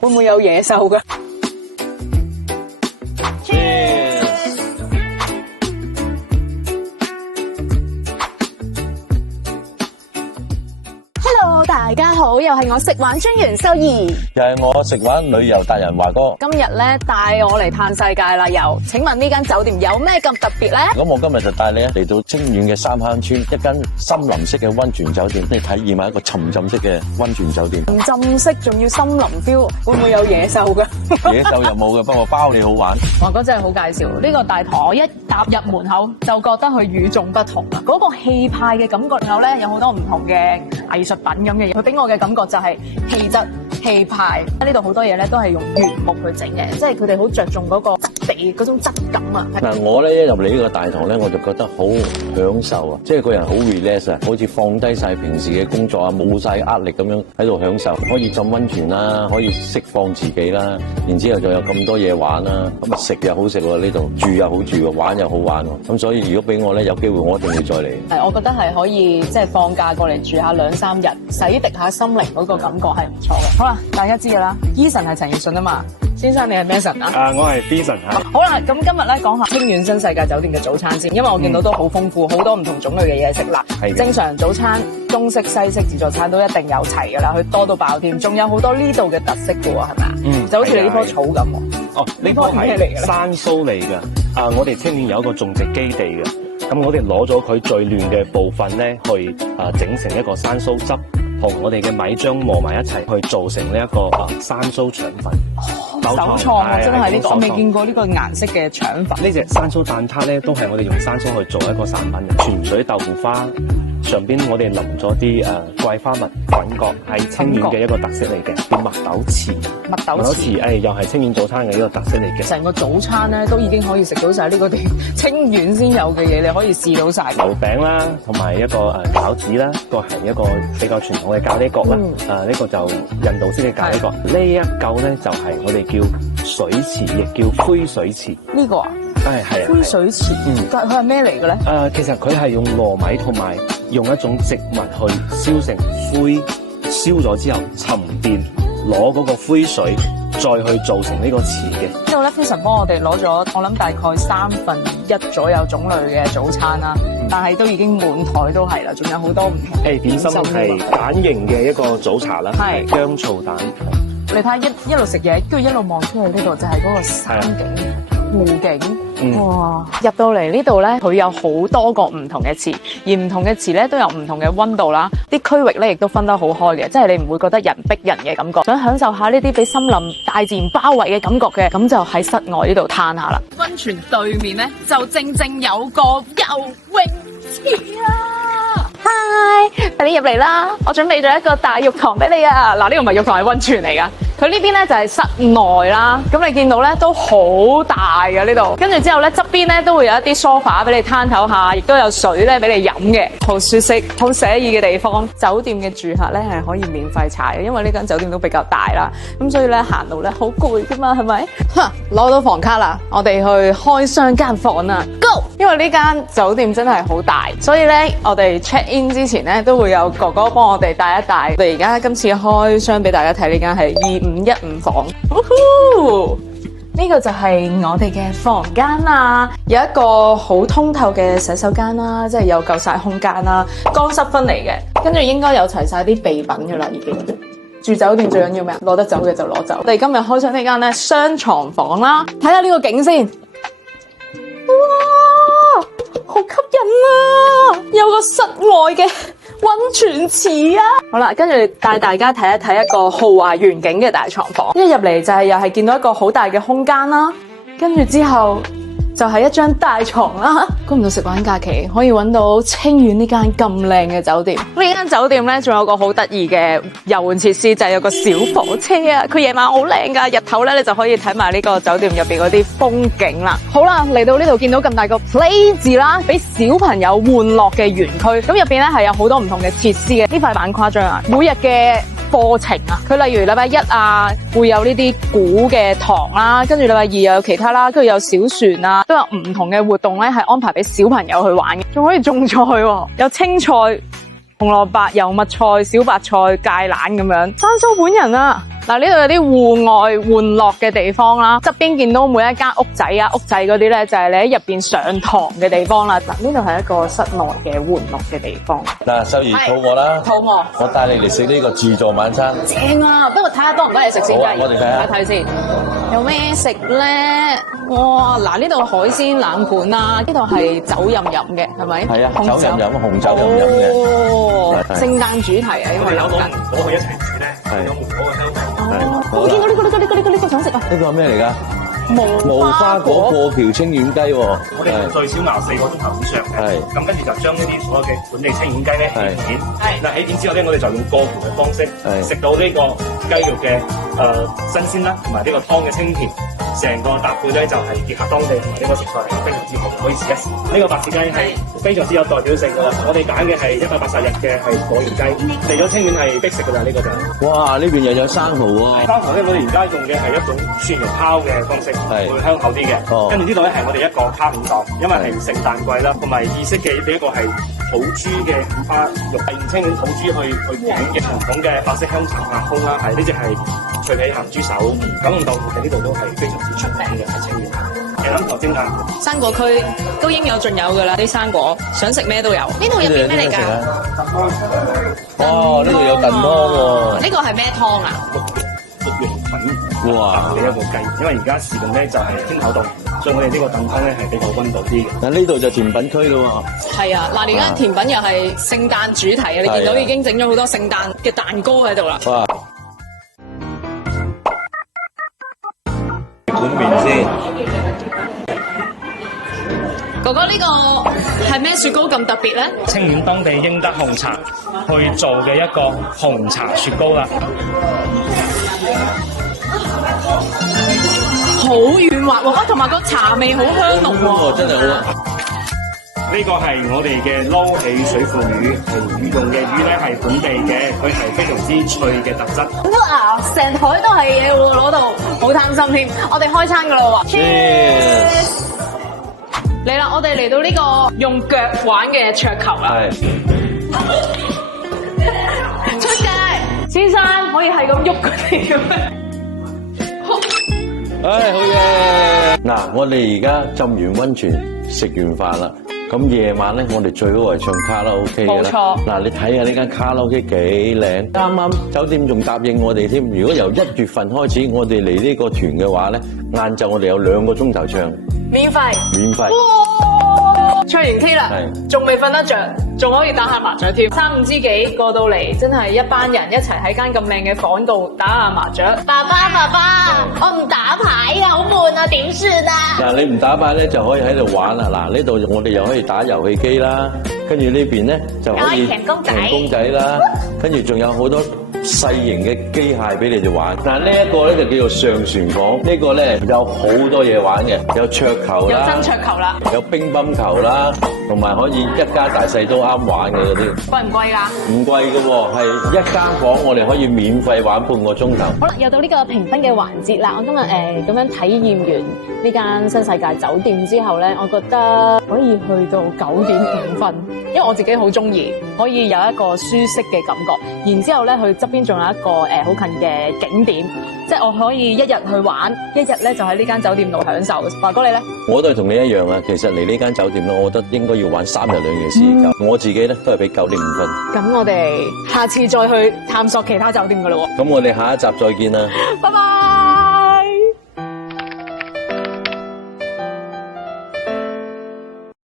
會唔會有野獸㗎？ Hello， 大家好，又係我食玩專員秀兒，又係我食玩旅遊達人華哥。今日咧帶我嚟嘆世界啦！又，請問呢間酒店有咩咁特別咧？咁我今日就帶你嚟到清遠嘅三坑村一間森林式嘅溫泉酒店，你體驗下一個沉浸式嘅溫泉酒店。沉浸式仲要森林 feel， 會唔會有野獸㗎？野獸又冇嘅，不過包你好玩。華哥真係好介紹呢個大堂，我一踏入門口就覺得佢與眾不同啊！嗰個氣派嘅感覺，然後咧有好多唔同嘅藝術品咁嘅嘢，佢俾我嘅感覺就係氣質、氣派。呢度好多嘢咧都係用原木去整嘅，即係佢哋好着重嗰個質地嗰種質感啊。嗱，我咧一入嚟呢個大堂咧，我就覺得好享受啊！即係個人好 relax 啊，好似放低晒平時嘅工作啊，冇晒壓力咁樣喺度享受，可以浸溫泉啦，可以釋放自己啦，然之後仲有咁多嘢玩啦，咁食又好食喎呢度，住又好住喎，玩又好玩喎，咁所以如果俾我咧有機會，我一定要再嚟。係，我覺得係可以即係放假過嚟住下2、3日，洗滌下心靈嗰個感覺係唔錯嘅。好啦，大家知㗎啦，Eason 係陳奕迅啊嘛，先生你係咩神啊？我係 Eason 嚇。好啦，咁今日咧講下清遠新世界酒店嘅早餐先，因為我見到都好豐富，好多唔同種類嘅嘢食啦。係嘅。正常早餐、中式、西式自助餐都一定有齊㗎啦，佢多到爆添，仲有好多呢度嘅特色㗎喎，係咪啊？嗯，就好似你呢棵草咁喎。哦，呢棵係山蘇嚟嘅。我哋清遠有一個種植基地嘅，咁我哋攞咗佢最嫩嘅部分咧，去整成一個山蘇汁，同我哋嘅米漿磨埋一齊，去做成呢一個山蘇腸粉。首創啊，真係呢個我未見過呢個顏色嘅腸粉。呢隻山蘇蛋撻咧，都係我哋用山蘇去做一個產品嘅，泉水豆腐花。上邊我哋淋咗啲桂花蜜滾角，係清遠嘅一個特色嚟嘅，叫麥豆糍。麥豆糍，又係清遠早餐嘅一個特色嚟嘅。成個早餐咧都已經可以食到晒呢個地清遠先有嘅嘢，你可以試到晒。油餅啦，同埋一個餃子啦，個係一個比較傳統嘅咖喱角啦。呢個就印度式嘅咖喱角。呢一嚿咧就係我哋叫水糍，亦叫灰水糍。呢個啊？係啊。灰水糍，但係佢係咩嚟嘅咧？其實佢係用糯米同埋用一種植物去燒成灰，燒咗之後沉澱，攞嗰個灰水再去做成呢個糍嘅。呢度咧，Vincent幫我哋攞咗，我諗大概1/3左右種類嘅早餐啦，但係都已經滿台都係啦，仲有好多唔同。點心係蛋形嘅一個早茶啦，係薑醋蛋。你睇下一路食嘢，跟住一路望出去呢度就係嗰個山景。湖景，哇！入到嚟呢度咧，佢有好多個唔同嘅池，而唔同嘅池咧都有唔同嘅溫度啦。啲區域咧亦都分得好開嘅，即係你唔會覺得人逼人嘅感覺。想享受下呢啲俾森林大自然包圍嘅感覺嘅，咁就喺室外呢度攤下啦。溫泉對面咧就正正有個游泳池啊！嗨，快啲入嚟啦！我準備咗一個大浴堂俾你啊！嗱，呢個唔係浴堂，係溫泉嚟噶。佢呢邊咧就係室內啦，咁你見到咧都好大嘅呢度，跟住之後咧側邊咧都會有一啲 sofa 俾你攤唞下，亦都有水咧俾你飲嘅，好舒適、好寫意嘅地方。酒店嘅住客咧係可以免費踩嘅，因為呢間酒店都比較大啦，咁所以咧行路咧好攰噶嘛，係咪？攞到房卡啦，我哋去開箱間房啦 ，Go！ 因為呢間酒店真係好大，所以咧我哋 check in 之前咧都會有哥哥幫我哋帶一帶。我哋而家今次開箱俾大家睇呢間係2515房，呢個就係我哋嘅房間啦，有一個好通透嘅洗手間啦，即係有夠晒空間啦，乾濕分離嘅，跟住應該有齊晒啲備品噶啦，已經。住酒店最緊要咩？攞得走嘅就攞走。我哋今日開箱呢間咧雙床房啦，睇下呢個景先。哇，好吸引啊！有個室外嘅溫泉池啊！好啦，跟住帶大家睇一睇一個豪華園景嘅大床房。一入嚟就係又係見到一個好大嘅空間啦，跟住之後就係一張大床啦。估唔到食玩假期可以揾到清遠呢間咁靚嘅酒店。呢間酒店咧仲有個好得意嘅遊玩設施，就係有個小火車啊！佢夜晚好靚噶，日頭咧你就可以睇埋呢個酒店入邊嗰啲風景啦。好啦，嚟到呢度見到咁大個 play 字啦，俾小朋友玩樂嘅園區。咁入邊咧係有好多唔同嘅設施嘅。呢塊板誇張啊！每日嘅課程啊，佢例如禮拜1啊會有呢啲古嘅堂啦，跟住禮拜2又有其他啦，跟住有小船啊，都有唔同嘅活動咧，係安排俾小朋友去玩嘅，仲可以種菜喎，有青菜、紅蘿蔔、油麥菜、小白菜、芥蘭咁樣。山蘇本人啊！嗱，呢度有啲戶外玩樂嘅地方啦，側邊見到每一間屋仔啊，屋仔嗰啲咧就係你喺入邊上堂嘅地方啦。嗱，呢度係一個室內嘅玩樂嘅地方。嗱，秀兒肚餓啦，肚餓，我帶你嚟食呢個自助晚餐。正啊！不過睇下多唔多嘢食先。好啊，我哋睇下。睇先，有咩食咧？哇！嗱，呢度海鮮冷盤啊，呢度係酒飲飲嘅，係咪？係啊，酒飲飲，紅酒飲飲嘅。哦，聖誕主題啊，因為有有緊。攞去一齊煮咧，係有門口嘅香味。我見到呢個想食啊！呢個係咩嚟㗎？無無花果過橋清遠雞喎。我哋最少熬4個鐘頭以上嘅，係咁跟住就將呢啲所有嘅本地清遠雞咧起片，係嗱起片之後咧，我哋就用過橋嘅方式係食到呢個雞肉嘅新鮮啦，同埋呢個湯嘅清甜，成個搭配咧就係結合當地同埋呢個食材係非常之好，可以試一試。呢個白切雞係非常之有代表性㗎啦，我哋揀嘅係180日嘅係果園雞，嚟咗清遠係必食㗎啦，呢個就係。哇！呢邊又有生蠔喎。生蠔咧，我哋而家用嘅係一種蒜蓉烤嘅方式，係會香口啲嘅。哦跟住呢度咧係我哋一個蝦五檔，因為係聖誕季啦，同埋意式嘅呢一個係土豬嘅五花肉，係用清遠土豬去整嘅傳統嘅法式香橙鴨胸啦，係呢只係脆皮鹹豬手，九龍豆腐喺呢度都係非常之出名嘅，喺清遠。其實頭先啊，生果區都應有盡有㗎啦，啲生果想食咩都有。呢度入邊咩嚟㗎？哦，呢度有燉湯呢個係咩湯啊？鹿茸粉哇嘅一個雞，因為而家時令咧就係天口凍，所以我哋呢個燉湯咧係比較溫度啲嘅。喎。嗱，呢度就甜品區咯係啊，嗱，而家甜品又係聖誕主題啊！你見到已經整咗好多聖誕嘅蛋糕喺度啦。喎。哇！碗麵先。哥哥呢個係咩雪糕咁特別咧？清遠當地英德紅茶去做嘅一個紅茶雪糕啦。好軟滑喎，同埋個茶味好香濃喎。真係好啊！呢個係我哋嘅撈起水庫魚，係用嘅魚咧係本地嘅，佢係非常之脆嘅特質。哇！成台都係嘢喎，攞到好貪心添。我哋開餐噶啦喎。Cheers！嚟啦！我哋嚟到呢個用腳玩嘅桌球啦。係。出界，先生可以係咁喐佢哋嘅咩？唉，好嘢！嗱，我哋而家浸完溫泉，食完飯啦。咁夜晚咧，我哋最好係唱卡拉 OK 嘅啦。冇錯。嗱，你睇下呢間卡拉 OK 幾靚，啱啱酒店仲答應我哋添。如果由1月份開始，我哋嚟呢個團嘅話咧，晏晝我哋有2個鐘頭唱，免費。免費。哇！唱完 K 啦，係仲未瞓得着，仲可以打下麻雀添。3、5知己過到嚟，真係一班人一齊喺間咁靚嘅房度打下麻雀。爸爸，我唔打牌啊，好悶啊，點算啊？嗱，你唔打牌咧，就可以喺度玩啦。嗱，呢度我哋又可以打遊戲機啦，跟住呢邊咧就可以又可以騎公仔騎公仔啦，跟住仲有好多細型嘅機械俾你哋玩。嗱，呢一個咧就叫做上船房，呢個咧有好多嘢玩嘅，有桌球啦，有真桌球啦，有乒乓球啦，同埋可以一家大細都啱玩嘅嗰啲，貴唔貴㗎？唔貴嘅喎，係一間房我哋可以免費玩半個鐘頭。好啦，又到呢個評分嘅環節啦。我今日咁樣體驗完呢間新世界酒店之後咧，我覺得可以去到9.5分，因為我自己好中意，可以有一個舒適嘅感覺。然之後咧，佢側邊仲有一個好近嘅景點，即係我可以一日去玩，一日咧就喺呢間酒店度享受。華哥你咧？我都係同你一樣啊，其實嚟呢間酒店咧，我覺得應該要玩3日2夜嘅時間。我自己咧都係俾9.5分。咁我哋下次再去探索其他酒店噶啦喎。咁我哋下一集再見啦。拜拜。